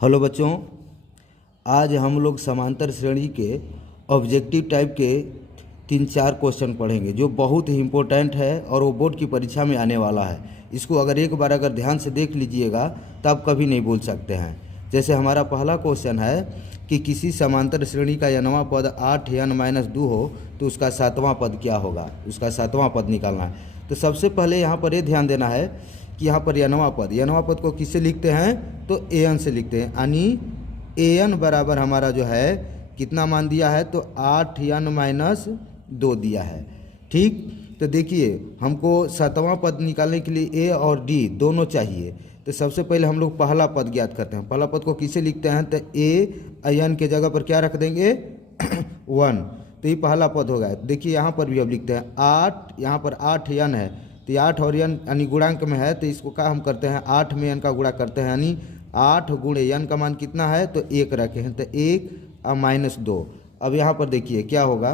Hello बच्चों, आज हम लोग समांतर श्रेणी के ऑब्जेक्टिव टाइप के 3-4 क्वेश्चन पढ़ेंगे जो बहुत ही इम्पोर्टेंट है और वो बोर्ड की परीक्षा में आने वाला है। इसको अगर एक बार अगर ध्यान से देख लीजिएगा तब कभी नहीं भूल सकते हैं। जैसे हमारा पहला क्वेश्चन है कि किसी समांतर श्रेणी का n वां पद 8n-2 हो तो उसका 7वां पद क्या होगा, उसका 7वां पद निकालना है। तो सबसे पहले यहाँ पर ये ध्यान देना है कि यहाँ पर n वां पद को किससे लिखते हैं तो an से लिखते हैं, यानी an बराबर हमारा जो है कितना मान दिया है तो 8n-2 दिया है। ठीक, तो देखिए हमको 7वां पद निकालने के लिए a और d दोनों चाहिए। तो सबसे पहले हम लोग पहला पद ज्ञात करते हैं। पहला पद को किससे लिखते हैं तो a n के जगह पर क्या रख देंगे 1, तो ये पहला पद होगा। देखिए यहाँ पर भी अब लिखते हैं 8, यहाँ पर 8n है तो 8 और n यानी गुणांक में है तो इसको क्या हम करते हैं 8 में n का गुणा करते हैं, यानी 8 गुणे n का मान कितना है तो 1 रखे हैं तो 1-2। अब यहाँ पर देखिए क्या होगा,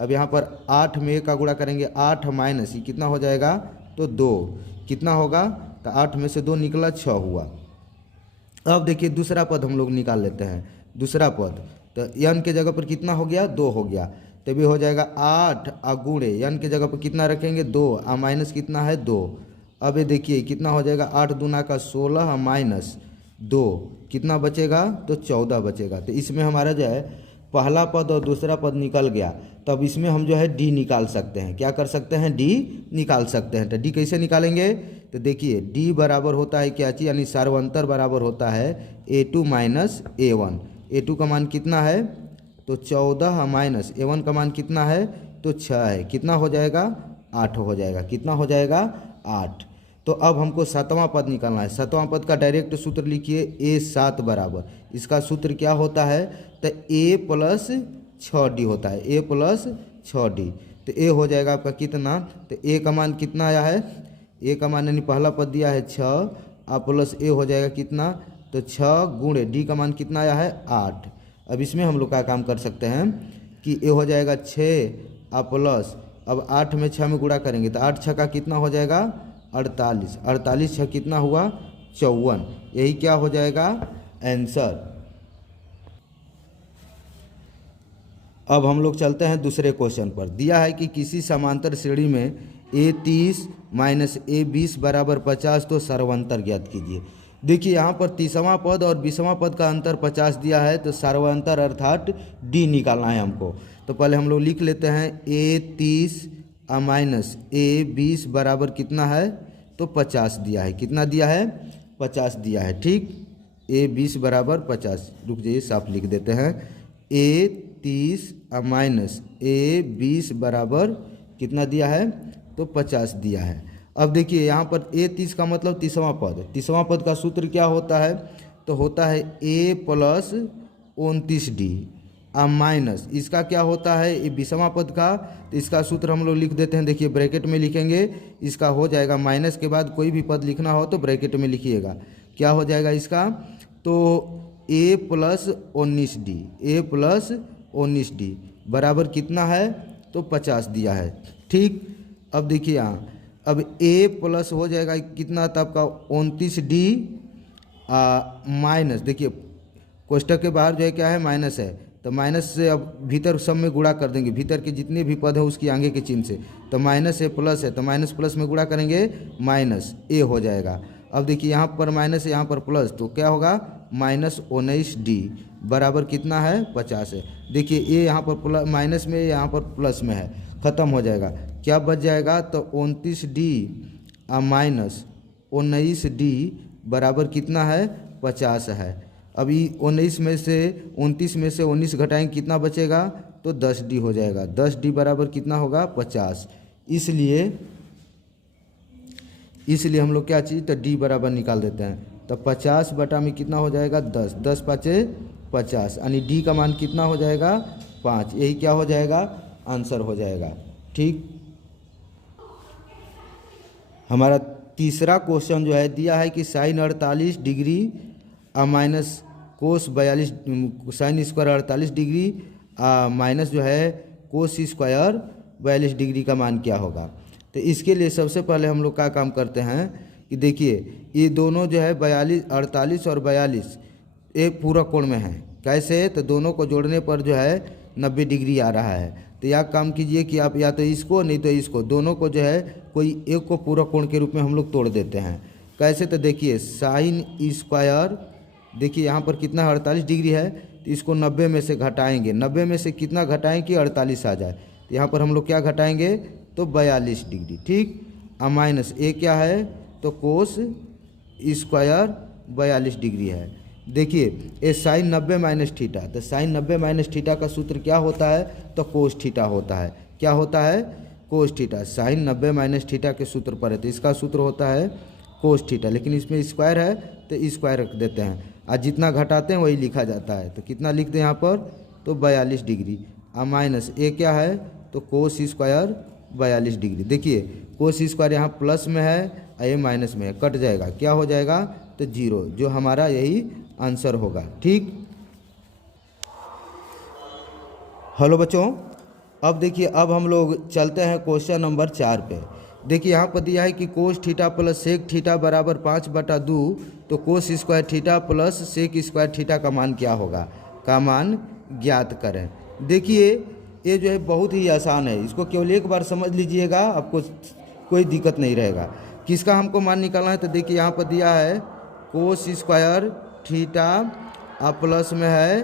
अब यहाँ पर 8 में 1 का गुणा करेंगे 8 माइनस ये कितना हो जाएगा तो 2, कितना होगा तो 8 में से 2 निकला 6 हुआ। अब देखिए दूसरा पद हम लोग निकाल लेते हैं। दूसरा पद तो n के जगह पर कितना हो गया 2 हो गया, तभी हो जाएगा 8 गुणे n के जगह पर कितना रखेंगे 2 माइनस कितना है 2। अब ये देखिए कितना हो जाएगा 8 दूना का 16 माइनस 2 कितना बचेगा तो 14 बचेगा। तो इसमें हमारा जो है पहला पद और दूसरा पद निकल गया। तो अब इसमें हम जो है डी निकाल सकते हैं। क्या कर सकते हैं डी निकाल सकते हैं। तो डी कैसे निकालेंगे तो देखिए डी बराबर होता है क्या चीज़, यानी सर्वांतर बराबर होता है a2 माइनस a1। a2 का मान कितना है तो 14 माइनस a1 का मान कितना है तो 6 है, कितना हो जाएगा 8 हो जाएगा, कितना हो जाएगा 8। तो अब हमको 7वां पद निकालना है। 7वां पद का डायरेक्ट सूत्र लिखिए a7 बराबर, इसका सूत्र क्या होता है तो a प्लस 6d होता है, a प्लस 6d। तो a हो जाएगा आपका कितना तो a का मान कितना आया है, a का मान यानी पहला पद दिया है 6 प्लस a हो जाएगा कितना तो 6 गुणे d का मान कितना आया है 8। अब इसमें हम लोग का काम कर सकते हैं कि a हो जाएगा 6 प्लस, अब 8 में 6 में गुणा करेंगे तो 8 6 का कितना हो जाएगा 48, 48 6 कितना हुआ 54, यही क्या हो जाएगा आंसर। अब हम लोग चलते हैं दूसरे क्वेश्चन पर। दिया है कि किसी समांतर श्रेणी में a30 माइनस a20 बराबर 50 तो सर्वांतर ज्ञात कीजिए। देखिए यहाँ पर 30वां पद और 20वां पद का अंतर 50 दिया है तो सर्वांतर अर्थात d निकालना है हमको। तो पहले हम लोग लिख लेते हैं a30 माइनस a20 बराबर कितना है तो 50 दिया है, कितना दिया है 50 दिया है। ठीक, a20 बराबर 50, रुक जाइए साफ लिख देते हैं a30 माइनस a20 बराबर कितना दिया है तो 50 दिया है। अब देखिए यहाँ पर a30 का मतलब 30वां पद, 30वां पद का सूत्र क्या होता है तो होता है a प्लस 29d माइनस इसका क्या होता है ये 20वां पद का, तो इसका सूत्र हम लोग लिख देते हैं। देखिए ब्रैकेट में लिखेंगे, इसका हो जाएगा माइनस के बाद कोई भी पद लिखना हो तो ब्रैकेट में लिखिएगा। क्या हो जाएगा इसका तो a plus 19d, a plus 19d बराबर कितना है तो 50 दिया है। ठीक, अब देखिए यहाँ अब a प्लस हो जाएगा कितना तब का 29d माइनस, देखिए कोष्टक के बाहर जो है क्या है माइनस है तो माइनस से अब भीतर सब में गुणा कर देंगे, भीतर के जितने भी पद है उसकी आगे के चिन्ह से, तो माइनस है प्लस है तो माइनस प्लस में गुणा करेंगे माइनस a हो जाएगा। अब देखिए यहाँ पर माइनस है यहाँ पर प्लस तो क्या होगा माइनस 19d बराबर कितना है 50 है। देखिए a यहाँ पर प्लस माइनस में यहाँ पर प्लस में है, ख़त्म हो जाएगा, क्या बच जाएगा तो 29d माइनस 19d बराबर कितना है 50 है। अभी 29 में से 19 घटाएंगे कितना बचेगा तो 10d हो जाएगा, 10d बराबर कितना होगा 50। इसलिए हम लोग क्या चीज़ तो d बराबर निकाल देते हैं। तो 50 बटा में कितना हो जाएगा 10, 10 पाँचे 50, यानी d का मान कितना हो जाएगा 5, यही क्या हो जाएगा आंसर हो जाएगा। ठीक, हमारा तीसरा क्वेश्चन जो है दिया है कि sine 48 degree minus cos 42 sine square 48 degree minus जो है कोस स्क्वायर 42 डिग्री का मान क्या होगा। तो इसके लिए सबसे पहले हम लोग क्या काम करते हैं कि देखिए ये दोनों जो है 48 और 42 एक पूरा कोण में है। कैसे? तो दोनों को जोड़ने पर जो है 90 डिग्री आ रहा है। तो यह काम कीजिए कि आप या तो इसको नहीं तो इसको, दोनों को जो है कोई एक को पूरा कोण के रूप में हम लोग तोड़ देते हैं। कैसे? तो देखिए साइन स्क्वायर, देखिए यहाँ पर कितना 48 डिग्री है, तो इसको 90 में से घटाएंगे। 90 में से कितना घटाएं कि 48 आ जाए। तो यहाँ पर हम लोग क्या घटाएंगे? तो 42 डिग्री। ठीक। अब माइनस ए क्या है? तो कोस स्क्वायर 42 डिग्री है। देखिए ये साइन 90 माइनस थीटा, तो साइन 90 माइनस थीटा का सूत्र क्या होता है? तो कोस थीटा होता है। क्या होता है? Cos theta. Sine 90 minus theta के सूत्र पर है, तो इसका सूत्र होता है कोस थीटा, लेकिन इसमें स्क्वायर है तो स्क्वायर रख देते हैं। आज जितना घटाते हैं वही लिखा जाता है। तो कितना लिख दें यहाँ पर? तो 42 डिग्री। अब माइनस ए क्या है? तो कोस स्क्वायर 42 डिग्री। देखिए कोस स्क्वायर यहाँ प्लस में है और ये माइनस में है, कट जाएगा। क्या हो जाएगा? तो 0, जो हमारा यही आंसर होगा। ठीक। हेलो बच्चों, अब देखिए अब हम लोग चलते हैं क्वेश्चन नंबर 4 पे। देखिए यहाँ पर दिया है कि cos theta plus sec theta बराबर 5/2, तो cos square theta plus sec square theta का मान क्या होगा? का मान ज्ञात करें। देखिए ये जो है बहुत ही आसान है, इसको केवल एक बार समझ लीजिएगा, आपको कोई दिक्कत नहीं रहेगा। किसका हमको मान निकालना है? तो देखिए यहाँ पर दिया है कोस स्क्वायर थीटा और प्लस में है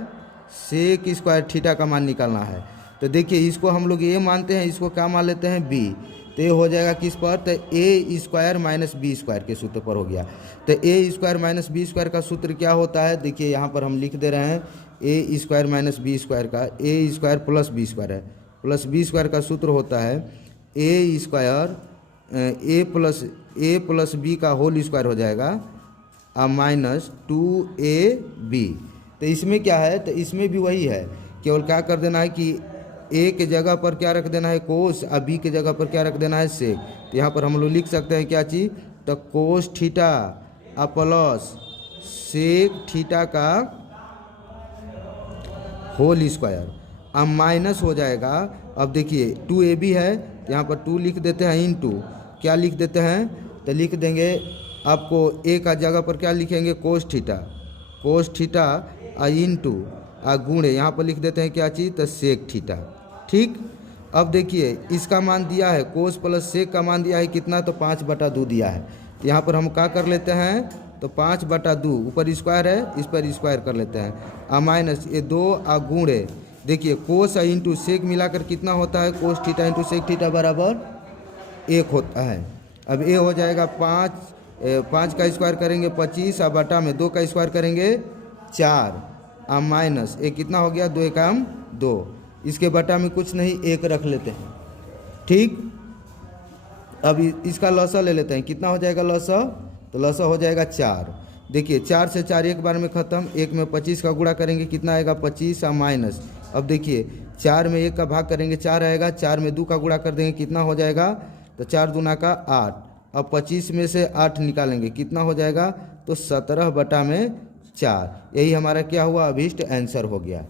सेक स्क्वायर थीटा का मान निकालना है। तो देखिए इसको हम लोग ए मानते हैं, इसको क्या मान लेते हैं? बी। तो ये हो जाएगा किस पर? तो ए स्क्वायर माइनस बी स्क्वायर के सूत्र पर हो गया। तो ए स्क्वायर माइनस बी स्क्वायर का सूत्र क्या होता है? देखिए यहाँ पर हम लिख दे रहे हैं ए स्क्वायर माइनस बी स्क्वायर का, ए स्क्वायर प्लस बी स्क्वायर है, प्लस बी स्क्वायर का सूत्र होता है ए स्क्वायर ए प्लस बी का होल स्क्वायर हो जाएगा और माइनस 2ab। तो इसमें क्या है? तो इसमें भी वही है, केवल क्या कर देना है कि ए के जगह पर क्या रख देना है? कोस, और बी के जगह पर क्या रख देना है? सेक। तो यहाँ पर हम लोग लिख सकते हैं क्या चीज़? तो कोस थीटा और प्लस सेक थीटा का होल स्क्वायर, अब माइनस हो जाएगा। अब देखिए 2ab है, तो यहाँ पर 2 लिख देते हैं, इनटू क्या लिख देते हैं? तो लिख देंगे आपको ए का जगह पर क्या लिखेंगे? कोस थीटा और इनटू और गुणे यहाँ पर लिख देते हैं क्या चीज़? तो सेक थीटा। ठीक। अब देखिए इसका मान दिया है कोस प्लस सेक का मान दिया है कितना? तो 5/2 दिया है। तो यहाँ पर हम क्या कर लेते हैं? तो 5/2, ऊपर स्क्वायर है, इस पर स्क्वायर कर लेते हैं, और माइनस ये 2 और गुणे। देखिए कोस और इंटू सेक मिलाकर कितना होता है? Cos theta into sec theta बराबर 1 होता है। अब ये हो जाएगा 5 का स्क्वायर करेंगे 25, और बटा में 2 का स्क्वायर करेंगे 4, और माइनस ये कितना हो गया? 2 एकम 2, इसके बटा में कुछ नहीं 1 रख लेते हैं। ठीक। अब इसका लसा ले लेते हैं, कितना हो जाएगा लसा? तो लसा हो जाएगा 4। देखिए 4 से 4 एक बार में ख़त्म, 1 में 25 का गुणा करेंगे कितना आएगा? 25, और माइनस। अब देखिए 4 में 1 का भाग करेंगे 4 आएगा, 4 में 2 का गुणा कर देंगे कितना हो जाएगा? तो 4 दूना का 8। अब 25 में से 8 निकालेंगे कितना हो जाएगा? तो 17/4। यही हमारा क्या हुआ? अभीष्ट आंसर हो गया।